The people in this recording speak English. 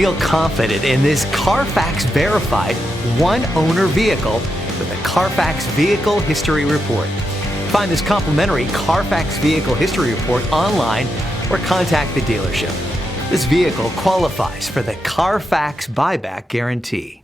Feel confident in this CARFAX verified one-owner vehicle with a CARFAX Vehicle History Report. Find this complimentary CARFAX Vehicle History Report online or contact the dealership. This vehicle qualifies for the CARFAX buyback guarantee.